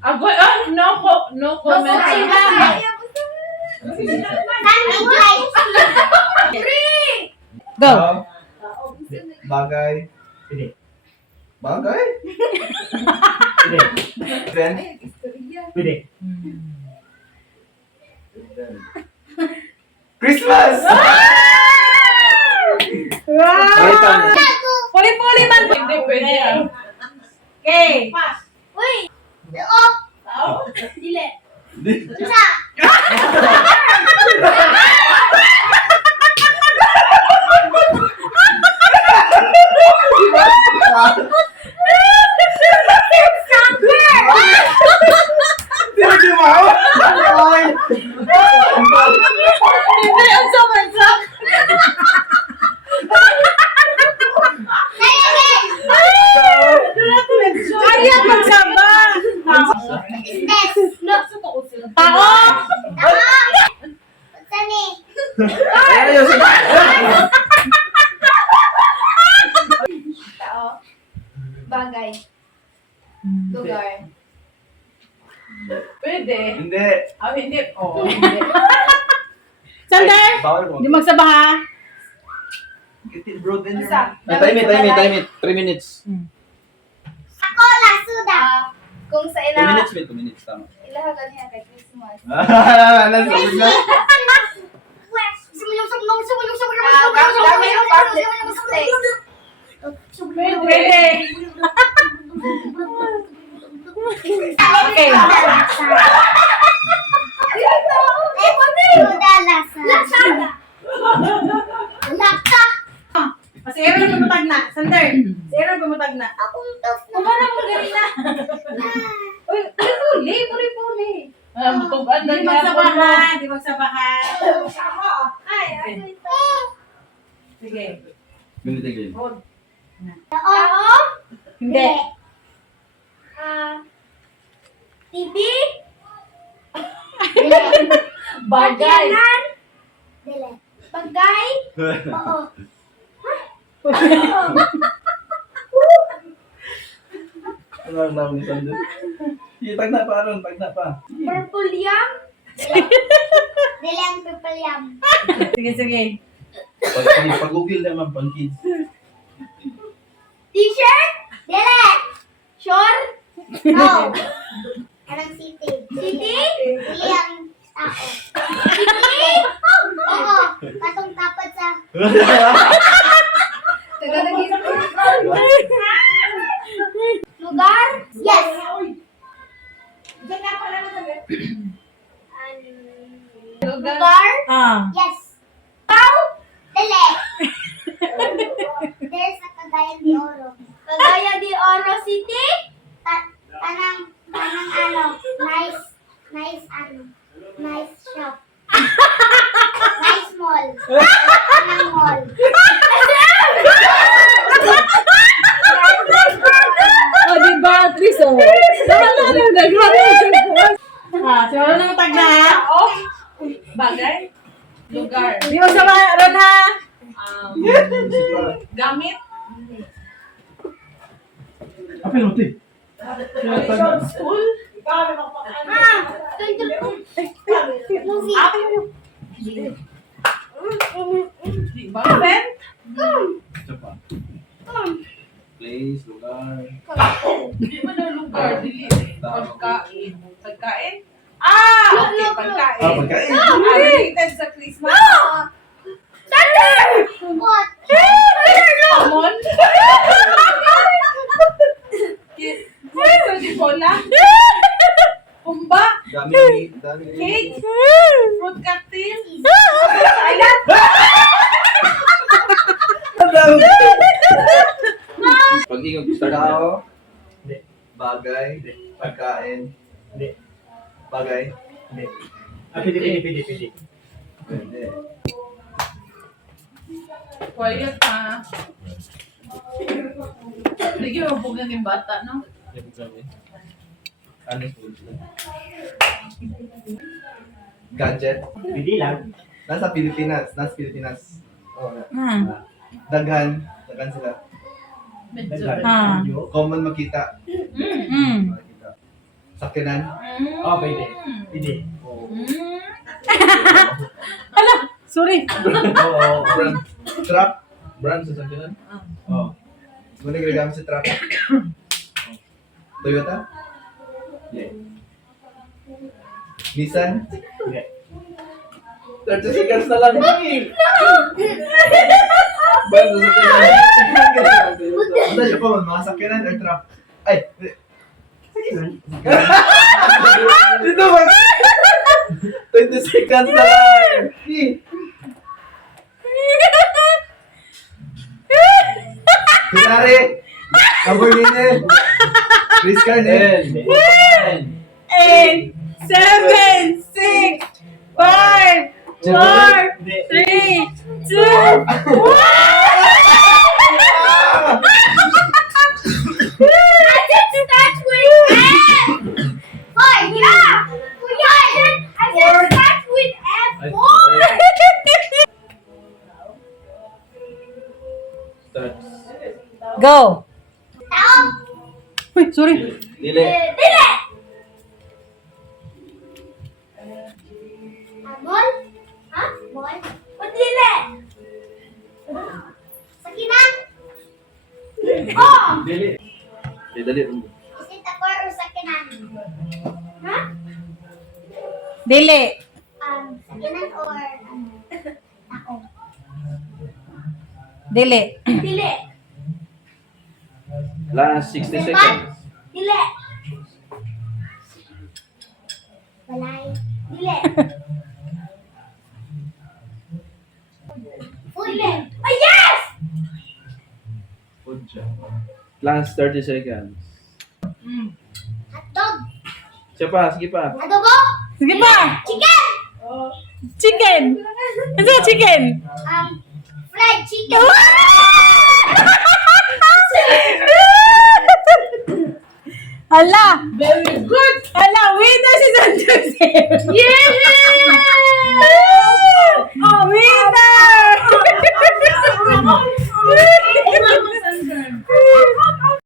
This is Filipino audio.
Ako, no comment. Go. Bagay. Pili. Bagay? Pili. Friend? Pili. Christmas! Wow! Wait, ano? Puli-puli man. Hindi pwede. Okay. Hindi mo ako? Hindi, ang samansak. Kaya magsama. Tao. Ayun, sige. Bagay. Lugar. Pwede. Hindi. Hindi. Oo, hindi. Sander. Bawal mo. Hindi magsaba ha. Get it bro, then you're... Basta. Time it. 3 minutes. Kung sa 2 minutes, wait. 2 minutes, tama. ilahagan niya kay Christmas. Nasabi na. Pwede. Okay. Si Aaron bumutag na. Sander. Si Aaron bumutag na. Kumarang magaling na. Uy, puli. Mutugan na Di niya. magsabahan. Di magsabahan. Ay, ano ito? Sige. Tingin. Tao? Hindi. TV? Bagay. Bagay? Oo. Ano ang namin ni Sander? Tag na pa, Aaron. Tag na pa. Purple yam? Purple yam. Sige, sige. Pag-google naman, pang kids. T-shirt? Dili. Short? No. Anong city? City? Dili ang tao. City? Oo. Patong tapat sa... Lugar? Yes. Lugar? Ah. Yes. Ikaw? Dili. There's a Cagayan de Oro. Cagayan de Oro City? Anang nice shop. Nice mall. Anang mall. Oh, di ba, Tris, oh? Si Aaron na matag na, ha? Bagay. Lugar. Di magsaba, Aaron, ha? Gamit. Apa yung ti? School. Movie. Diba? Friend? Ito pa. Place, lugar. Di ba na lugar? Dili. Pagkain. Pagkain? Okay, pagkain. Pagkain. Related sa Christmas. What? Hamon? Ito di bola? Kumba? Dami. Cake? Fruit cocktail? Salad? Pag-ingog, tao. Hindi. Bagay. Pagkain. Hindi. Bagay. Hindi. Pili. Hindi. Quiet ha. Hindi mo bugan yung bata, no? Ano? Gadget. Pili lang. Nasa Pilipinas. Oh, daghan sila. Medyo. Dagdag. Ah. Medyo. Common makita. Mm. Makita. Sakyanan. Oh, pwede. Pwede. Hala, sorry. Oo, brand. Truck. Brand sa sakyanan. Oo. Muna ginagamit sa truck. Toyota. Hindi. Nissan. Hindi. 30 seconds na lang. Brand sa sakyanan. Ano siya pa man? Mga sakyanan or truck? Ay! Dito ba? 20 seconds na lang. Ferrari. Lamborghini. Chris Carnel. 8, 7, 6, 5, 4, 3, 2, 1. It starts with F. Boy, yeah. I said it starts with F. Boy. Start. Go. Now, Uy, sorry. Dili. dili. Ball? Ha? Ball? What dili? Sakinan? Oh! Dili. Okay, dali. Is it a car or sakinan? Ha? Dili. Sakinan or ako? Dili. Dili. Last 60 seconds. Dili. Balay. Dili. Dili. Oh, yes! Last 30 seconds. Hotdog. Siya pa, sige pa. Adobo. Sige pa. Chicken. Chicken. Ano chicken? Fried chicken. Hala. Very good! Hala, winner si Santos. Yeah!